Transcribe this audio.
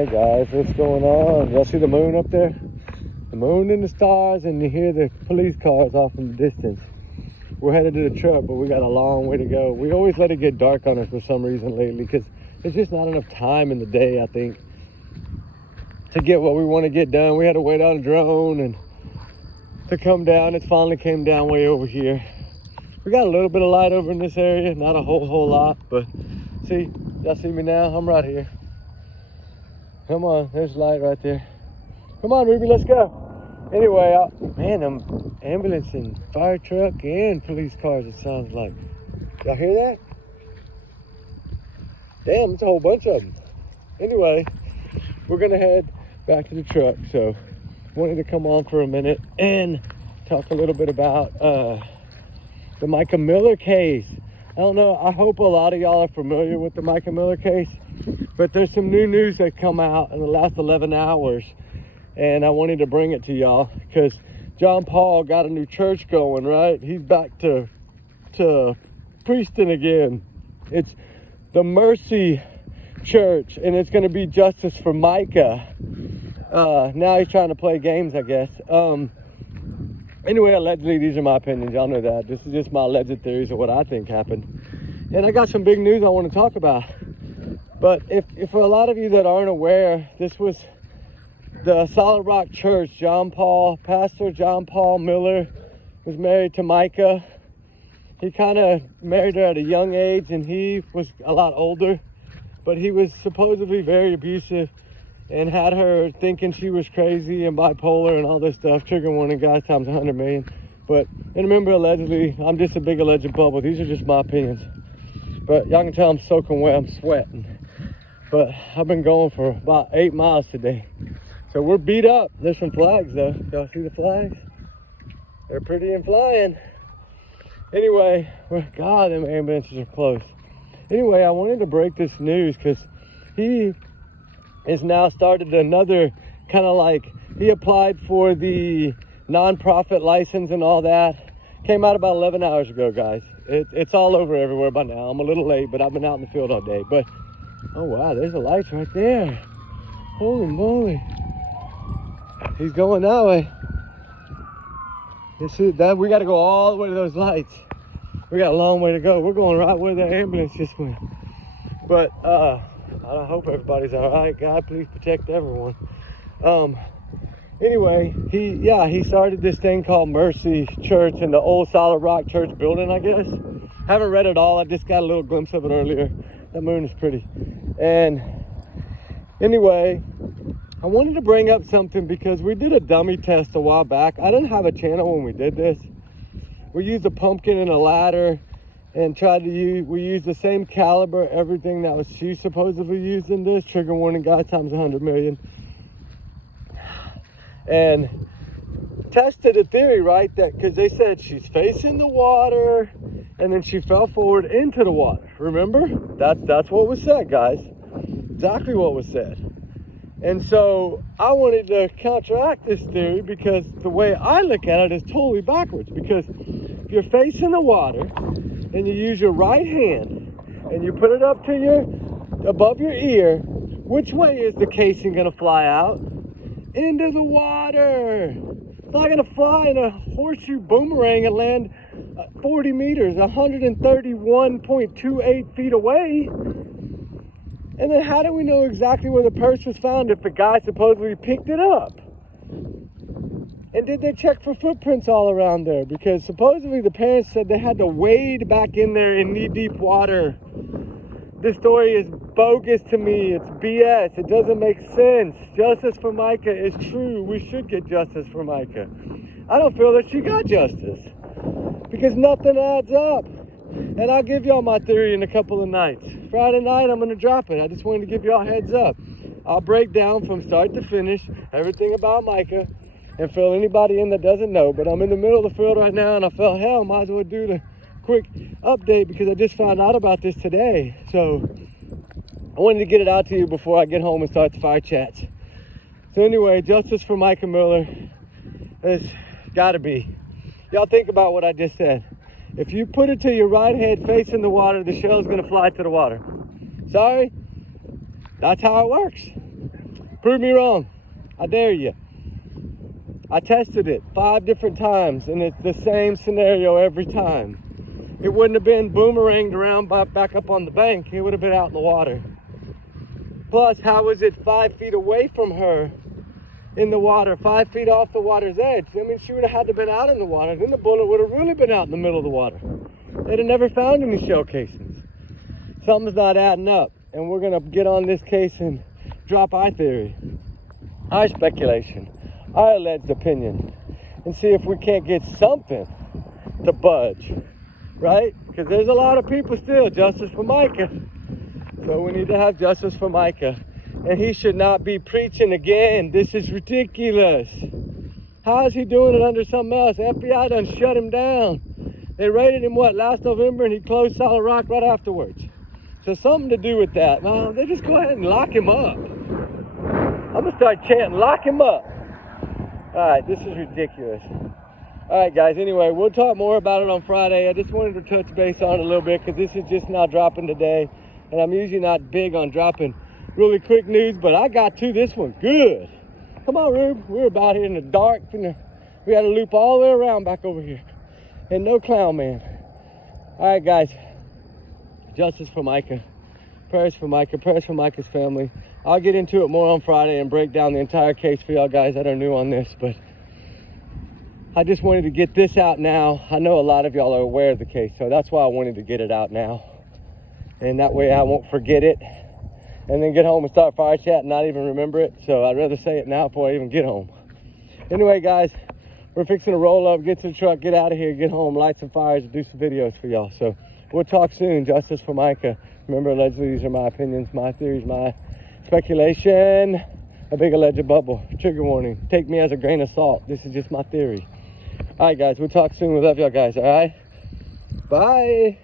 Hey guys, what's going on? Y'all see the moon up there? The moon and the stars, and you hear the police cars off in the distance. We're headed to the truck, but we got a long way to go. We always let it get dark on us for some reason lately because there's just not enough time in the day, I think, to get what we want to get done. We had to wait on a drone and to come down. It finally came down way over here. We got a little bit of light over in this area, not a whole lot, but see, y'all see me now? I'm right here. Come on, there's light right there. Come on, Ruby, let's go. Anyway, man, I'm ambulance and fire truck and police cars, it sounds like. Y'all hear that? Damn, it's a whole bunch of them. Anyway, we're gonna head back to the truck. So, wanted to come on for a minute and talk a little bit about the Micah Miller case. I don't know, I hope a lot of y'all are familiar with the Micah Miller case, but there's some new news that come out in the last 11 hours, and I wanted to bring it to y'all because John Paul got a new church going, right? He's back to priesting again. It's the Mercy Church, and it's going to be justice for Micah. Now he's trying to play games, I guess. Anyway, allegedly, these are my opinions. Y'all know that. This is just my alleged theories of what I think happened. And I got some big news I want to talk about. But if for a lot of you that aren't aware, this was the Solid Rock Church. Pastor John Paul Miller was married to Micah. He kind of married her at a young age, and he was a lot older. But he was supposedly very abusive and had her thinking she was crazy and bipolar and all this stuff, trigger warning guys times 100 million. But, and remember, allegedly, I'm just a big alleged bubble. These are just my opinions. But y'all can tell I'm soaking wet, I'm sweating. But I've been going for about 8 miles today. So we're beat up. There's some flags though. Y'all see the flags? They're pretty and flying. Anyway, God, them ambulances are close. Anyway, I wanted to break this news because he has now started another kind of like, he applied for the nonprofit license and all that. Came out about 11 hours ago, guys. It's all over everywhere by now. I'm a little late, but I've been out in the field all day. But, oh wow, there's the lights right there. Holy moly. He's going that way. We got to go all the way to those lights. We got a long way to go. We're going right where the ambulance just went. But, I hope everybody's all right. God, please protect everyone. Anyway, he started this thing called Mercy Church in the old Solid Rock Church building, I guess. Haven't read it all. I just got a little glimpse of it earlier. That moon is pretty. And anyway, I wanted to bring up something because we did a dummy test a while back. I didn't have a channel when we did this. We used a pumpkin and a ladder and we used the same caliber, everything that was she supposedly used in this, trigger warning guys times 100 million. And tested a theory, right, that because they said she's facing the water and then she fell forward into the water. Remember? That's what was said, guys. Exactly what was said. And so I wanted to counteract this theory because the way I look at it is totally backwards. Because if you're facing the water and you use your right hand and you put it up to above your ear, which way is the casing going to fly out? Into the water. It's not going to fly in a horseshoe boomerang and land 40 meters, 131.28 feet away. And then how do we know exactly where the purse was found if the guy supposedly picked it up? And did they check for footprints all around there? Because supposedly the parents said they had to wade back in there in knee-deep water. This story is bogus to me. It's BS. It doesn't make sense. Justice for Micah is true. We should get justice for Micah. I don't feel that she got justice because nothing adds up. And I'll give y'all my theory in a couple of nights. Friday night, I'm going to drop it. I just wanted to give y'all a heads up. I'll break down from start to finish everything about Micah and fill anybody in that doesn't know. But I'm in the middle of the field right now, and I felt, hell, might as well do the quick update because I just found out about this today. So I wanted to get it out to you before I get home and start the fire chats. So anyway, justice for Micah Miller has got to be. Y'all think about what I just said. If you put it to your right head facing the water, the shell's going to fly to the water. Sorry? That's how it works. Prove me wrong. I dare you. I tested it 5 different times, and it's the same scenario every time. It wouldn't have been boomeranged around back up on the bank. It would have been out in the water. Plus, how was it 5 feet away from her in the water, 5 feet off the water's edge? I mean, she would have had to have been out in the water. Then the bullet would have really been out in the middle of the water. They'd have never found any shell casings. Something's not adding up, and we're gonna get on this case and drop our theory, our speculation, our alleged opinion, and see if we can't get something to budge, right? Because there's a lot of people still, justice for Mica. So we need to have justice for Mica. And he should not be preaching again. This is ridiculous. How is he doing it under something else? The FBI done shut him down. They raided him, what, last November, and he closed Solid Rock right afterwards. So something to do with that. Well, they just go ahead and lock him up. I'm gonna start chanting, lock him up. All right, this is ridiculous. All right, guys, anyway, we'll talk more about it on Friday. I just wanted to touch base on it a little bit because this is just now dropping today. And I'm usually not big on dropping really quick news, but I got to this one good. Come on, Rube. We're about here in the dark. We had to loop all the way around back over here. And no clown man. All right, guys. Justice for Mica. Prayers for Mica. Prayers for Mica's family. I'll get into it more on Friday and break down the entire case for y'all guys that are new on this, but I just wanted to get this out now. I know a lot of y'all are aware of the case, so that's why I wanted to get it out now. And that way I won't forget it and then get home and start fire chat and not even remember it. So I'd rather say it now before I even get home. Anyway, guys, we're fixing to roll up, get to the truck, get out of here, get home, light some fires, and do some videos for y'all. So we'll talk soon. Justice for Mica. Remember, allegedly, these are my opinions, my theories, my speculation. A big alleged bubble. Trigger warning. Take me as a grain of salt. This is just my theory. All right, guys, we'll talk soon. We love y'all guys, all right? Bye.